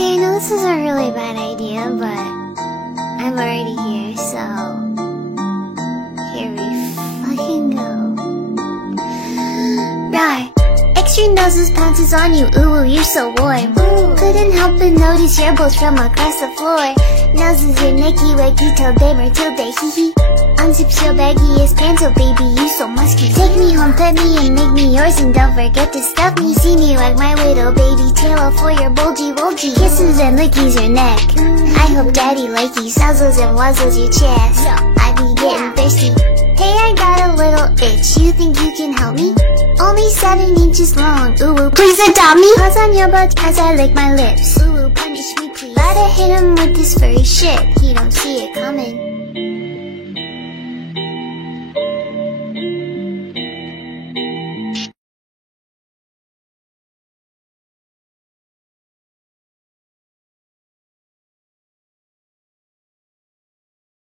Okay, I know this is a really bad idea, but I'm already here, so here we fucking go. Rawr. Extra noses pounces on you, ooh, you're so warm. Couldn't help but notice your bolts from across the floor. Noses your Nicky Wakey till day Matilda, hee hee. Unzips your baggiest pants, oh baby, you so musky. Take me home, pet me, and make me yours, and don't forget to stuff me. See me like my little baby tail for your bulgy wulgy. Kisses and lickies your neck. I hope daddy likey nuzzles and wuzzles your chest. I be getting thirsty. Hey, I got a little itch, you think you can help me? Only 7 inches long, ooh, please adopt me. Paws on your butt as I lick my lips. Ooh, punish me please. Gotta hit him with this furry shit, he don't see it coming.